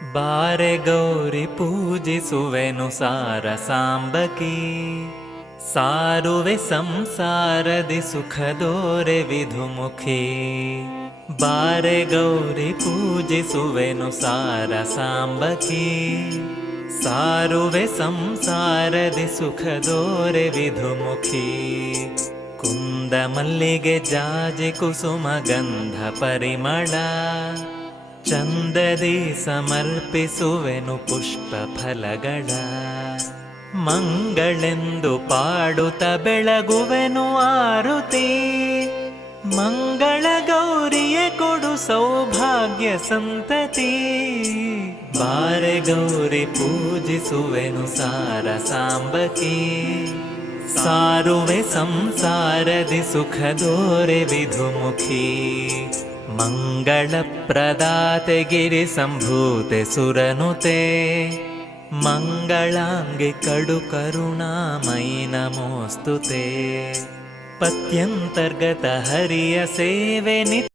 ಬಾರೆ ಗೌರಿ ಪೂಜಿಸುವೆನು ಸಾರ ಸಾಂಬಕಿ, ಸಾರುವೆ ಸಂಸಾರದಿ ಸುಖದೋರೆ ವಿಧುಮುಖಿ. ಬಾರೆ ಗೌರಿ ಪೂಜಿಸುವೆನು ಸಾರ ಸಾಂಬಕಿ, ಸಾರುವೆ ಸಂಸಾರದಿ ಸುಖದೋರೆ ವಿಧುಮುಖಿ. ಕುಂದ ಮಲ್ಲಿಗೆ ಜಾಜಿ ಕುಸುಮ ಗಂಧ ಪರಿಮಳ, ಚಂದದಿ ಸಮರ್ಪಿಸುವೆನು ಪುಷ್ಪ ಫಲಗಳ. ಮಂಗಳೆಂದು ಪಾಡುತ್ತ ಬೆಳಗುವೆನು ಆರುತಿ, ಮಂಗಳ ಗೌರಿಯೇ ಕೊಡು ಸೌಭಾಗ್ಯ ಸಂತತಿ. ಬಾರೆ ಗೌರಿ ಪೂಜಿಸುವೆನು ಸಾರ ಸಾಂಬಕಿ, ಸಾರುವೆ ಸಂಸಾರದಿ ಸುಖದೋರೆ ವಿಧುಮುಖಿ. ಮಂಗಳ ಪ್ರದಾತೆ ಗಿರಿ ಸಂಭೂತೆ ಸುರನುತೆ, ಮಂಗಳಾಂಗಿ ಕಡು ಕರುಣಾಮಯಿ ನಮೋಸ್ತುತೆ. ಪತ್ಯಂತರ್ಗತ ಹರಿಯ ಸೇವೆ ನಿತ್ಯ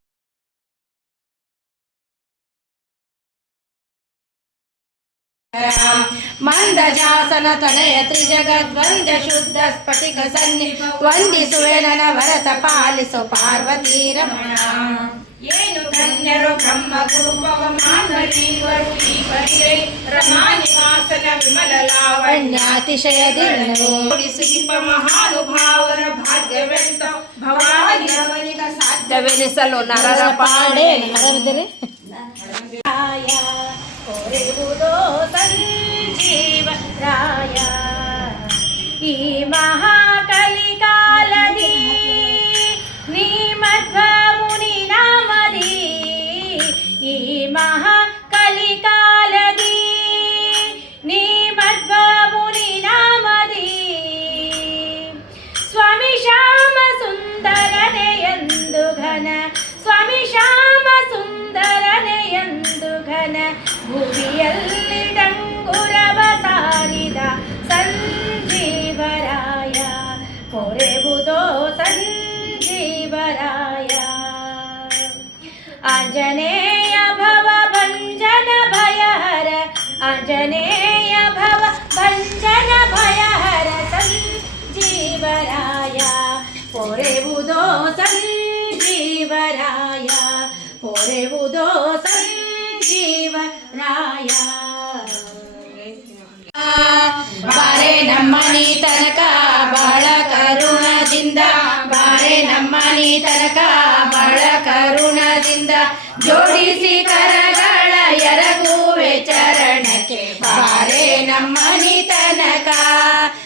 ಮಂದಜಾಸನ ತನಯ ತ್ರಿಜಗದ್ವಂದ್ಯ ಶುದ್ಧ ಸ್ಫಟಿಕ ಸನ್ನಿ, ವಂದಿಸುವೆ ನನ್ನ ಭರತ ಪಾಲಿಸು ಪಾರ್ವತಿ ರಮಣ. ಏನು ಕನ್ಯರು ಬ್ರಹ್ಮ ಗುರುಪವಮಾನೀ ರಮಾನಿವಾಸನ ವಿಮಲ ಲಾವಣ್ಯಾತಿಶಯದಿಪ ಮಹಾನುಭಾವರ ಭಾಗ್ಯವೆಂತ ಭವಾನಿಗ ಸಾಧ್ಯವೆನಿಸಲು ನರರ ಪಾಡೆ ಹರವಿದರೆ ಕೊರೆಯುವುದೋ ಸಂಜೀವ ರಾಯ. ಈ ಮಹಾಕಲಿಕಾಲದಿ ನೀ ಮಧ್ವ ಮುನಿ ನಾಮದಿ, ಈ ಮಹಾಕಲಿಕಾಲದಿ ನೀ ಮಧ್ವ ಮುನಿ ನಾಮದಿ. ಸ್ವಾಮಿ ಶ್ಯಾಮ ಸುಂದರನೆಯಂದು ಘನ, ಸ್ವಾಮಿ ಶ್ಯಾಮ ಸುಂದರನೆಯಂದು ಘನ, ಭುವಿಯಲ್ಲಿ ಡಂಗುರವ ಸಾರಿದ ಸಂಜೀವರಾಯ. ಕೊರೆಬುದೋ ಸಂಜೀವರಾಯ. ಆಂಜನೇಯ ಭವ ಭಂಜನ ಭಯಹರ, ಆಂಜನೇಯ ಭವ ಭಂಜನ ಭಯಹರ ಸಂಜೀವರಾಯ. ಕೊರೆಬುದೋ ಸಂಜೀವರಾಯ, ಕೊರೆಬುದೋ ಸಂಜೀವರಾಯ. ಬಾರೆ ನಮ್ಮನಿ ತನಕ ಬಾಳ ಕರುಣದಿಂದ, ಬಾರೆ ನಮ್ಮನಿ ತನಕ ಬಾಳ ಕರುಣದಿಂದ, ಜೋಡಿಸಿ ಕರಗಳ ಎರಗುವೆ ಚರಣಕ್ಕೆ. ಬಾರೆ ನಮ್ಮನಿ ತನಕ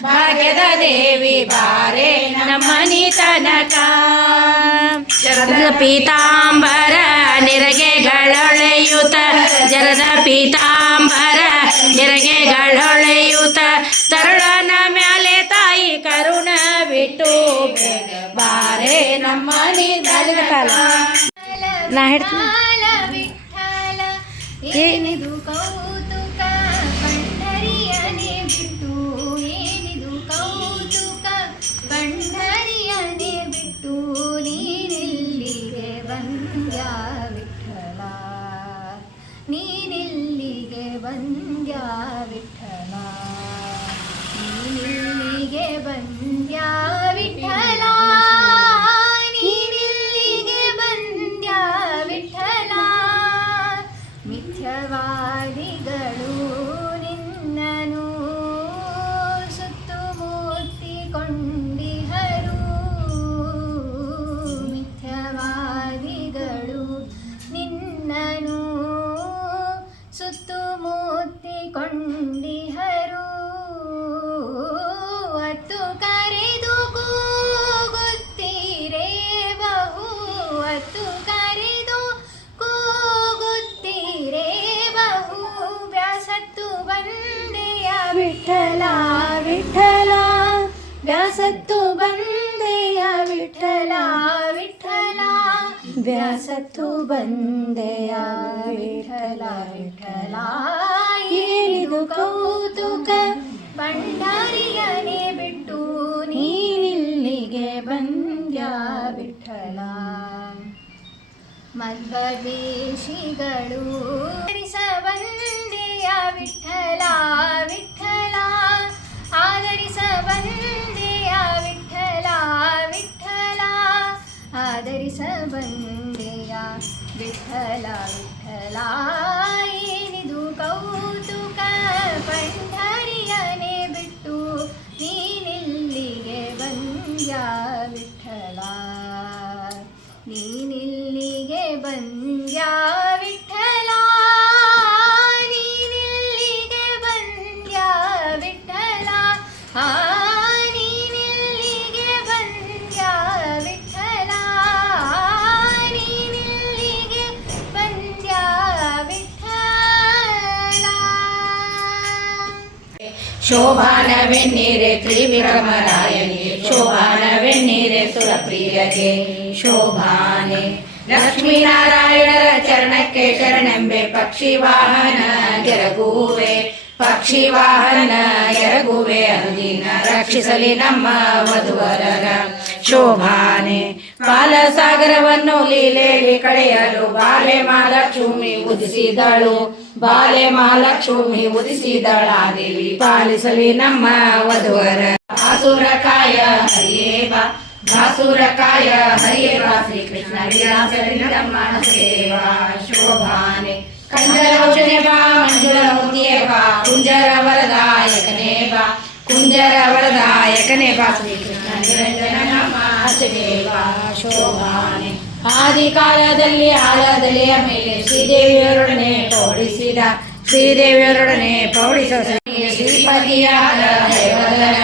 ಭಾಗ್ಯದ ದೇವಿ, ಬಾರೆ ನಮ್ಮನಿ ತನಕ. ಜರದ ಪೀತಾಂಬರ ನಿರಗೆಗಳೊಳೆಯುತ, ಜರದ ಪೀತಾಂಬರ ನಿರಗೆಗಳೊಳೆಯುತ, ತರುಳನ ಮ್ಯಾಲೆ ತಾಯಿ ಕರುಣ ಬಿಟ್ಟು ಬಾರೆ ನಮ್ಮನಿ ತನಕ. ನಾ ಹೇಳ್ತೀನಿ ಏನಿದು ಕೌತುಕ ಪಂಡರಿಯನೆ ಬಿಟ್ಟು, ಏನಿದು ಕೌತುಕ ಪಂಡರಿಯನೆ ಬಿಟ್ಟು, ನೀನಿಲ್ಲಿಗೆ ಬಂದ್ಯ ವಿಠಲ, ನೀನಿಲ್ಲಿಗೆ ಬಂದ್ಯ ವಿಠಲ, ನೀನಿಲ್ಲಿಗೆ ಬಂದ್ಯ ವಿಠಲ, ನೀನಿಲ್ಲಿಗೆ ಬಂದ್ಯ ವಿಠಲ. ಮಿಥ್ಯವಾದಿಗಳು ನಿನ್ನನು ಸುತ್ತುಮುತ್ತಿಕೊಂಡಿಹರು, ಮಿಥ್ಯವಾದಿಗಳು ನಿನ್ನನು ಸುತ್ತುಮುತ್ತಿಕೊಂಡಿಹರು. ಅತ್ತು ಕರೆದು ಕೂಗುತ್ತೀರೇ ಬಹು, ಅತ್ತು ಕರೆದು ಕೂಗುತ್ತೀರೇ ಬಹು, ವ್ಯಾಸತ್ತು ಬಂದೆಯ ವಿಠಲ ವಿಠಲ, ವ್ಯಾಸತ್ತು ಬಂದೆಯ ವಿಠಲ ವಿಠಲ, ವ್ಯಾಸತ್ತು ಬಂದೆಯ ವಿಠಲ ವಿಠಲ. ಏನಿದು ಕೌತುಕ ಪಂಡರಿಯನೆ ಬಿಟ್ಟು, ನೀನಿಲ್ಲಿಗೆ ಬಂದ್ಯ ವಿಠಲ. ಮಧ್ವದ್ವೇಷಿಗಳು ಬಂದೆ ಬಂದೆಯ ವಿಠಲ ವಿಠಲ ಏನಿದು ಕೌತುಕ ಪಂಢರಿಯನೆ ಬಿಟ್ಟು ನೀನಿಲ್ಲಿಗೆ ಬಂದ್ಯ ವಿಠಲ ನೀನಿಲ್ಲಿಗೆ ಬಂದ್ಯ ವಿಠಲ ನೀನಿಲ್ಲಿಗೆ ಬಂದ್ಯ ವಿಠಲ ನೀನಿಲ್ಲಿಗೆ ಬಂದ್ಯ ವಿಠಲ ನೀನಿಲ್ಲಿಗೆ ಬಂದ್ಯ ವಿಠಲ ಶೋಭಾನವೆನ್ನೀರೆ ತ್ರಿವಿಕ್ರಮರಾಯನಿಗೆ ಶೋಭಾನವೆನ್ನೀರೆ ಸುರಪ್ರಿಯಗೆ ಶೋಭಾನೆ ಲಕ್ಷ್ಮೀನಾರಾಯಣರ ಚರಣಕ್ಕೆ ಶರಣೆಂಬೆ ಪಕ್ಷಿ ವಾಹನ ಎರಗುವೆ ಪಕ್ಷಿ ವಾಹನ ಎರಗುವೆ ಅನುದಿನ ರಕ್ಷಿಸಲಿ ನಮ್ಮ ವಧುವರರ ಶೋಭಾನೆ ಬಾಲಸಾಗರವನ್ನು ಲೀಲೆಯಲ್ಲಿ ಕಳೆಯಲು ಬಾಲೆ ಮಹಾಲಕ್ಷ್ಮಿ ಉದಿಸಿದಳು ಬಾಲೆ ಮಹಾಲಕ್ಷ್ಮಿ ಉದಿಸಿದಳಾದೇವಿ ಪಾಲಿಸಲಿ ನಮ್ಮ ವಧುವರ ಭಾಸುರಕಾಯ ಹರಿಯೇವ ಭಾಸುರಕಾಯ ಹರಿಯೇವ ಶ್ರೀಕೃಷ್ಣ ವಿಲಾಸಲಿಂಗಮ್ಮನ ಸೇವಾ ಶೋಭಾನೆ ಕಂಜಲೋಚನೆ ಬಾ ಮಂಜುಳ ಮೂರ್ತಿಯೇ ಬಾ ಕುಂಜರ ವರದಾಯಕನೇ ಬಾ ಕುಂಜರ ವರದಾಯಕನೇ ಬಾ ಶ್ರೀಕೃಷ್ಣ ನಿರಂಜನ ನಮ್ಮ ಸೇವಾ ಶೋಭಾನೆ ಆದಿಕಾಲದಲ್ಲಿ ಆಲದಲೆಯ ಮೇಲೆ ಶ್ರೀದೇವಿಯರೊಡನೆ ಪೌಡಿಸಿದ ಶ್ರೀಪತಿಯಾದ ಹಯವದನ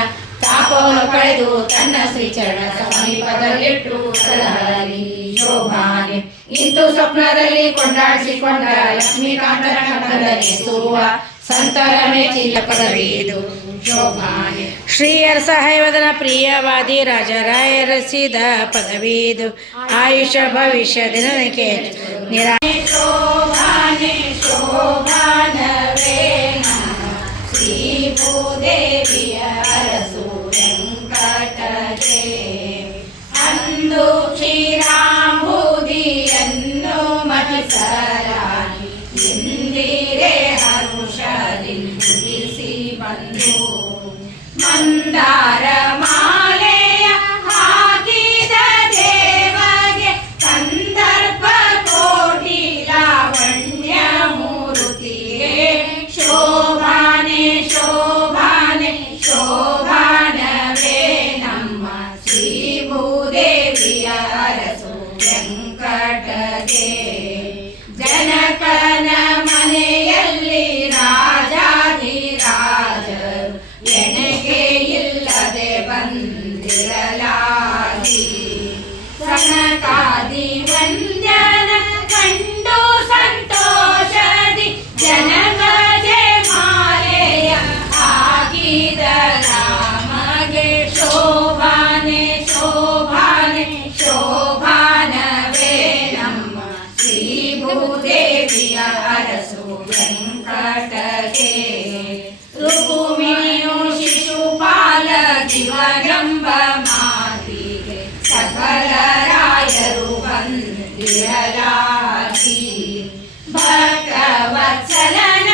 ತಾಪವನ್ನು ಕಳೆದು ತನ್ನ ಶ್ರೀಚರಣ ಸಮೀಪದಲ್ಲಿಟ್ಟು ಸಲಹಲಿ ಶೋಭಾನೆ ಇಂದು ಸ್ವಪ್ನದಲ್ಲಿ ಕೊಂಡಾಡಿಸಿಕೊಂಡ ಲಕ್ಷ್ಮೀಕಾಂತನ ಕಂದನೆಸುವ ಸಂತರ ಮೆಚ್ಚಿನ ಪದವಿದು ಶೋಭಾನೆ ಶ್ರೀಯರ ಸಹಾಯವದನ ಪ್ರಿಯವಾದಿ ರಾಜರಾಯರಸಿದ ಪದವಿದು ಆಯುಷ ಭವಿಷ್ಯ ದಿನಕ್ಕೆ ಶೋಭಾನೆ ಶೋಭಾನವೇ ಶ್ರೀ ಭೂದೇವಿಯ ಅರಸು ವೆಂಕಟಗೆ ಅಂದು ಕ್ಷೀರಾಂಬುದಿಯನ್ನು ಮಠಿಸಲಾಗಿ ಇಂದಿರೆ ಹರುಷದಿಂದಿಸಿ ಬಂದು ಮಂದಾರ ಮಾಲೆಯ ಹಾಕಿದ ದೇವಗೆ ಕಂದರ್ಪ ಕೋಟಿ ಲಾವಣ್ಯ ಮೂರುತಿಗೆ ಶೋಭಾನೆ ಶೋಭಾನೆ ಶೋಭಾನವೇ ನಮ್ಮ ಶ್ರೀ ಭೂದೇವಿಯ ಅರಸು ವೆಂಕಟಗೆ ಜನಕನ ಮನೆಯಲ್ಲಿ ರಾಜಾಧಿರಾಜರು ಎಣೆಗೆ ಇಲ್ಲದೆ ಬಂದಿರಲಾಗಿ ಸನಕಾದಿ ವಂದನ ಕಂಡು ಸಂತೋಷದಿ ಜನಕ ಮಾಲೆಯ ಹಾಕಿದ ರಾಮಗೆ ಶೋಭಾನೆ ಶೋಭಾನೆ ಶೋಭಾನವೇ ನಮ್ಮ ಶ್ರೀ ಭೂದೇವಿಯ ಅರಸು ವೆಂಕಟಗೆ ರುಕುಮಿಣಿಯು ಶಿಶುಪಾಲ ದಿವನೆಂಬ ಮಾತಿಗೆ ಸಕಲರಾಯರು ಬಂದಿರಲಾಗಿ ಭಕ್ತವತ್ಸಲನ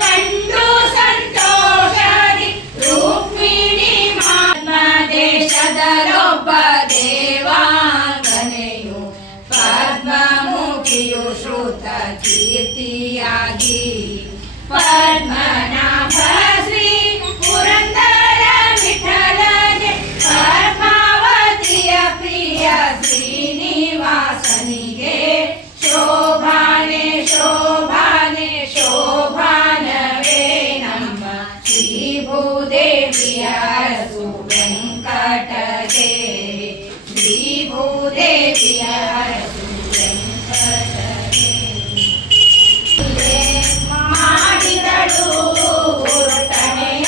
ಕಂಡು ಸಂತೋಷದಿ ರುಕ್ಮಿಣಿ ದೇಶದಲ್ಲೊಬ್ಬ ದೇವಾಂಗನೆಯು ಪದ್ಮಮುಖಿಯು ಶ್ರುತ ಕೀರ್ತಿಯಾಗಿ ಪದ್ಮನಾಭ ಶ್ರೀ ಪುರಂದರ ವಿಠಲಗೆ ಪದ್ಮಾವತಿಯ ಪ್ರಿಯ ಶ್ರೀನಿವಾಸನಿಗೆ ಶೋಭಾನೆ ಶೋಭಾನೆ ಶೋಭಾನವೇ ನಮ್ಮ ಶ್ರೀ ಭೂದೇವಿಯ ಅರಸು ವೆಂಕಟಗೆ ಶ್ರೀ ಭೂದೇವಿಯ ಅರಸು ವೆಂಕಟಗೆ ಮಾಡಿದಳು ಉರುಟನೆಯ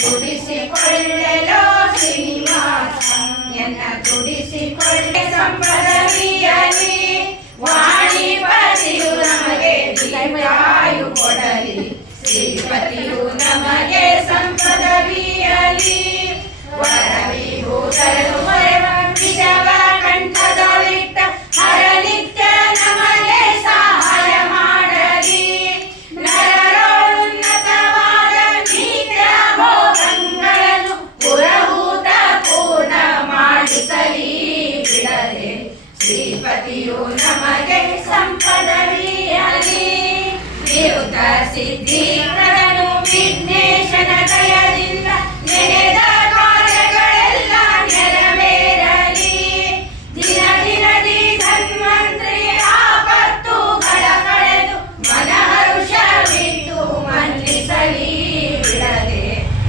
ದುಡಿಸಿಕೊಳ್ಳಲೋ ಶ್ರೀನಿವಾಸ ಎನ್ನ ದುಡಿಸಿಕೊಳ್ಳೆ ಸಂಪದವಿಯಲಿ ವಾಣಿಪತಿಯು ನಮಗೆ ದೀರ್ಘಾಯು ಕೊಡಲಿ ಶ್ರೀಪತಿಯು ನಮಗೆ ಸಂಪದವಿಯಲಿ ವರವಿಭೂತರು ವಿಷವ ಕಂಠದೊಳಿಟ್ಟ ಹರನಿತ್ಯ ನಮಗೆ ಸಹಾಯ ಮಾಡಲಿ ನರರೋನ್ನತವಾದ ನಿತ್ಯ ಭೋಗಗಳನ್ನು ಪುರಭೂತ ಪೂರ್ಣ ಮಾಡಿಸಲಿ ಬಿಡದೆ ಶ್ರೀಪತಿಯು ನಮಗೆ ಸಂಪದವಿಯಲಿ ನಿರುತ ಸಿದ್ಧಿಗಳನ್ನು ವಿಘ್ನೇಶನ ದಯದಿಂದ ನೆನೆದ ಕಾರ್ಯಗಳೆಲ್ಲ ನೆರವೇರಲಿ ದಿನ ದಿನದಿ ಧನ್ವಂತರಿ ಆಪತ್ತುಗಳ ಕಳೆದು ಮನಹರುಷವಿಟ್ಟು ಮನ್ನಿಸಲಿ ಬಿಡದೆ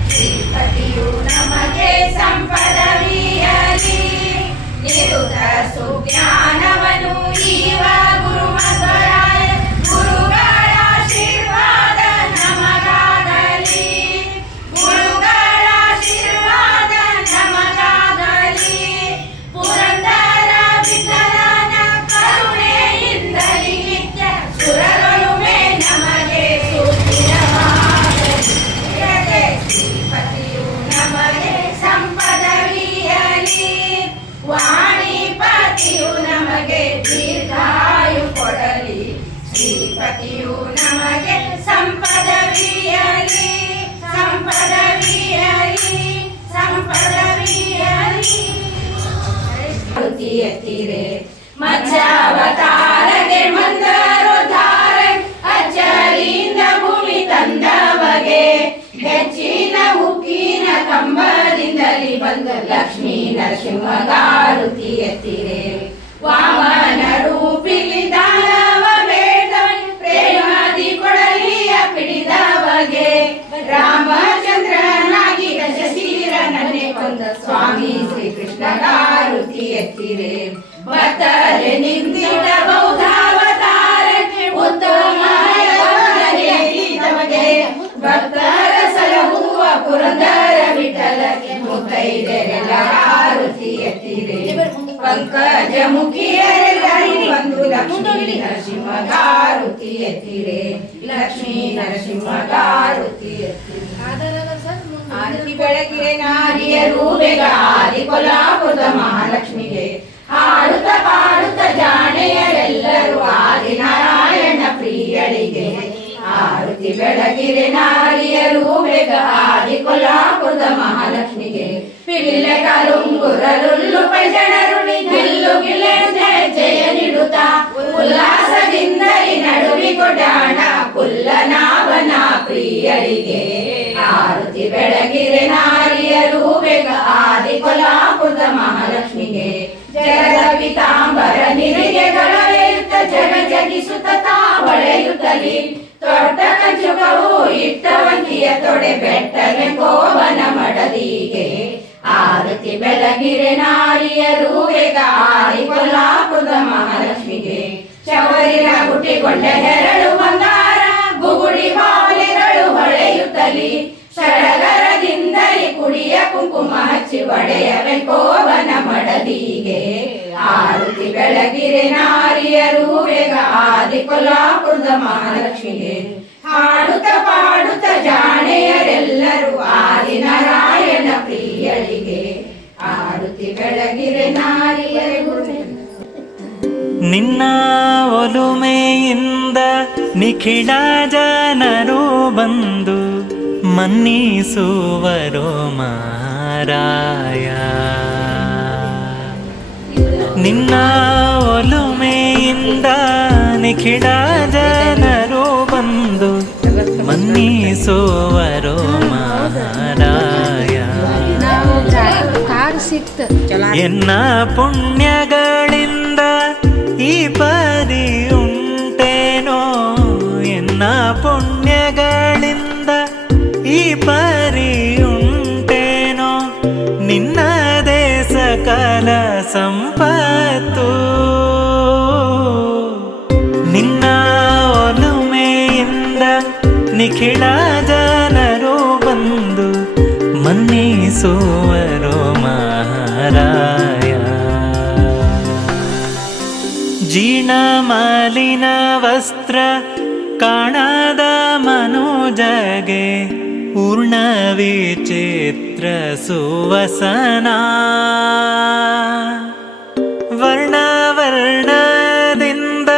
ಶ್ರೀಪತಿಯು ನಮಗೆ ಸಂಪದವಿಯಲಿ ನಿರುತ ಸುಜ್ಞಾನವನು ಈವ ಗುರುಮಧ್ವರಾಯ ಗುರುಗಳ ಆಶೀರ್ವಾದ ನಮಗಾಗಲಿ ಗುರುಗಳ ಆಶೀರ್ವಾದ ನಮಗಾಗಲಿ ಪುರಂದರ ವಿಠಲನ ಕರುಣೆಯಿಂದಲಿ ನಿತ್ಯ ಸುರರೊಲುಮೆ ನಮಗೆ ಸುಸ್ಥಿರವಾಗಲಿ ಶ್ರೀಪತಿಯು ನಮಗೆ ಸಂಪದವಿಯಲಿ ವಾಣಿಪತಿಯು ನಮಗೆ ದೀರ್ಘಾಯು ಕೊಡಲಿ ಶ್ರೀಪತಿಯು ನಮಗೆ ಸಂಪದವಿಯಲಿ ಸಂಪದವಿಯಲಿ ಸಂಪದವಿಯಲಿ ತೀರೆ ಮಧ್ಯಾವತಾರಗೆ ಮಂದರೋದ್ಧಾರ ಅಜ್ಜರಿಂದ ಭೂಮಿ ತಂದ ಬಗೆ ಹೆಚ್ಚಿನ ಉಕ್ಕಿನ ಕಂಬದಿಂದಲಿ ಬಂದ ಲಕ್ಷ್ಮೀ ನರಸಿಂಹಗಾರುತಿ ಎತ್ತಿರೆ ವಾಮನ ರೂಪಿಲಿ ದಾನವ ಬೇಡವನಿ ಪ್ರೇಮದಿ ಕೊಡಲಿಯ ಪಿಡಿದ ಬಗೆ ರಾಮಚಂದ್ರನಾಗಿ ದಶಶೀರನನ್ನೇ ಕೊಂದ ಸ್ವಾಮಿ ಶ್ರೀಕೃಷ್ಣಗಾರುತಿ ಎತ್ತಿರೆ ಭಕ್ತರೆ ನಿಂತಿಡ ಬೌದ್ಧಾವತಾರಕ್ಕೆ ಉತ್ತಮ ಭಕ್ತರ ಸಲಹುವ ಪುರಂದರ ವಿಠಲಕ್ಕೆ ಮುತ್ತೈದೆರೆಲ್ಲ ಆರುತಿ ಎತ್ತಿರೆ ಪಂಕಜ ಮುಖಿಯರೆಲ್ಲರೂ ಬಂದು ಲಕ್ಷ್ಮೀ ನರಸಿಂಹಗಾರುತಿ ಎತ್ತಿರೆ ಲಕ್ಷ್ಮೀ ನರಸಿಂಹಗಾರುತಿ ಎತ್ತಿರೆ ಆರತಿ ಬೆಳಗಿರೆ ನಾರಿಯರು ಬೇಗ ಆದಿ ಕೊಲ್ಲಾಪುರದ ಮಹಾಲಕ್ಷ್ಮಿಗೆ ಹಾಡುತ್ತ ಪಾಡುತ್ತ ಜಾಣೆಯರೆಲ್ಲರೂ ಆದಿನಾರಾಯಣ ಪ್ರಿಯಳಿಗೆ ಆರತಿ ಬೆಳಗಿರೆ ನಾರಿಯರು ಬೇಗ ಆದಿ ಕೊಲ್ಲಾಪುರದ ಮಹಾಲಕ್ಷ್ಮಿಗೆ ಪಿಳ್ಳೆ ಕರುಂಗುರರುಳ್ಳು ಪೈಜಣರುಳಿ ಗಿಲ್ಲು ಗಿಲ್ಲೆಂದೆ ಜಯ ನೀಡುತ್ತಾ ಉಲ್ಲಾಸದಿಂದ ಈ ನಡುವಿ ಕೊಡಾಣ ಕುಲ್ಲನಾಭನ ಪ್ರಿಯರಿಗೆ ಆರತಿ ಬೆಳಗಿರೆ ನಾರಿಯರು ಬೇಗ ಆದಿ ಕೊಲ್ಲಾಪುರದ ಮಹಾಲಕ್ಷ್ಮಿಗೆ ಜಗದ ಪೀತಾಂಬರ ನಿರಿಗೆಗಳೆಯುತ್ತ ಜಗ ಜಗಿಸುತ್ತ ತಾವಳೆಯುತ್ತಲಿ ತೊಟ್ಟ ಕಂಚುಕವು ಇಟ್ಟವಂತಿಯ ತೊಡೆ ಬೆಟ್ಟನೆ ಕೋವನ ಮಡದಿಗೆ ಆರತಿ ಬೆಳಗಿರೆ ನಾರಿಯರು ಬೇಗ ಆದಿ ಕೊಲ್ಲಾಪುರದ ಮಹಾಲಕ್ಷ್ಮಿಗೆ ಚವರಿನ ಗುಟ್ಟಿಗೊಂಡ ಹೆರಳು ಬಂಗಾರ ಬುಗುಡಿ ಬಾವಲಿಗಳು ಹೊಳೆಯುತ್ತಲಿ ಸಡಗರದಿಂದಲಿ ಕುಡಿಯ ಕುಂಕುಮ ಹಚ್ಚಿ ಒಡೆಯವೆ ಕೋವನ ಮಡದಿಗೆ ಆರತಿ ಬೆಳಗಿರೆ ನಾರಿಯರು ಬೇಗ ಆದಿ ಕೊಲ್ಲಾಪುರದ ಮಹಾಲಕ್ಷ್ಮಿಗೆ ಹಾಡುತ್ತ ಪಾಡುತ್ತ ಜಾಣೆಯರೆಲ್ಲರೂ ಆದಿನಾರಾಯಣ ಪ್ರಿಯಳಿಗೆ ಆರತಿ ಬೆಳಗಿರೆ ನಾರಿಯರು ನಿನ್ನ ಒಲುಮೆಯಿಂದ ನಿಖಿಳ ಜನರು ಬಂದು ಮನ್ನಿಸುವರು ಮಾರಾಯ ನಿನ್ನ ಒಲುಮೆಯಿಂದ ನಿಖಿಳ ಜನರು ಬಂದು ಮನ್ನಿಸುವರು ಮಾರಾಯ ಎನ್ನ ಪುಣ್ಯಗಳಿಂದ ಈ ಪರಿ ಉಂಟೇನೋ ಎನ್ನ ಪುಣ್ಯಗಳಿಂದ ಈ ಪರಿ ಉಂಟೇನೋ ನಿನ್ನದೇ ಸಕಲ ಸಂಪತ್ತು ನಿನ್ನ ಒಲುಮೆಯಿಂದ ನಿಖಿಳ ಜನರು ಬಂದು ಮನ್ನಿಸುವರು ಮಹಾರಾಯ. ಜೀರ್ಣ ಮಾಲಿನ ವಸ್ತ್ರ ಕಾಣದ ಮನುಜಗೆ ಪೂರ್ಣ ವಿಚಿತ್ರ ಸುವಸನ. ವರ್ಣ ವರ್ಣದಿಂದ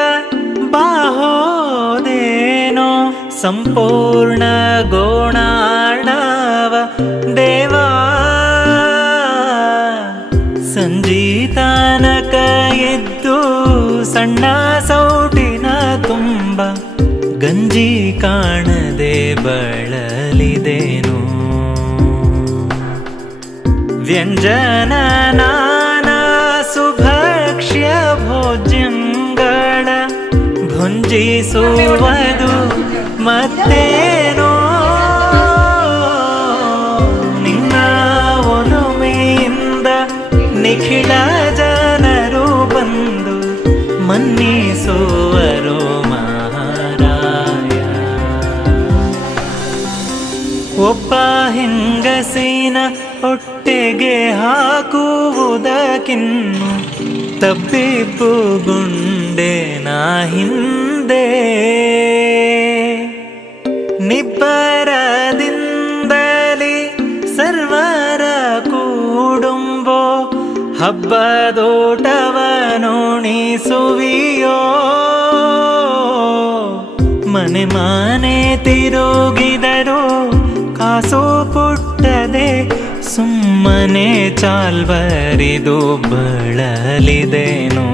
ಬಾಹೋದೇನೋ ಸಂಪೂರ್ಣ ಗೋಣಾಡವ ದೇವಾ. ಸಂಜೀತನಕ ಎದ್ದು ಸಣ್ಣ ಸೌಟಿನ ತುಂಬ ಗಂಜಿ ಕಾಣದೆ ಬಳಲಿದೆನು. ವ್ಯಂಜನ ನಾನಾ ಸುಭಕ್ಷ್ಯ ಭೋಜ್ಯಗಳ ಭುಂಜಿಸುವುದು ಮತ್ತೇನೋ. ನಿನ್ನ ಒಲುಮೆಯಿಂದ ನಿಖಿಳ ಜನರು ಬಂದು ಮನ್ನಿಸುವರು ಮಹಾರಾಯ. ಒಬ್ಬ ಹೆಂಗಸಿನ ಹೊಟ್ಟೆಗೆ ಹಾಕುವುದಕ್ಕಿನ್ನು ತಬ್ಬಿಬ್ಬುಗುಂಡೆ ನಾ ಹಿಂದೆ. ನಿಬ್ಬರದಿಂದಲೇ ಸರ್ವರ ಕೂಡುಂಬೋ ಹಬ್ಬದೋಟವನುಣಿಸುವಿಯೋ. ಮನೆ ಮನೆ ತಿರುಗಿದರು ಕಾಸು ಪುಟ್ಟದೆ ಸುಮ್ಮನೆ ಚಾಲ್ವರಿದು ಬಳಲಿದೆನು.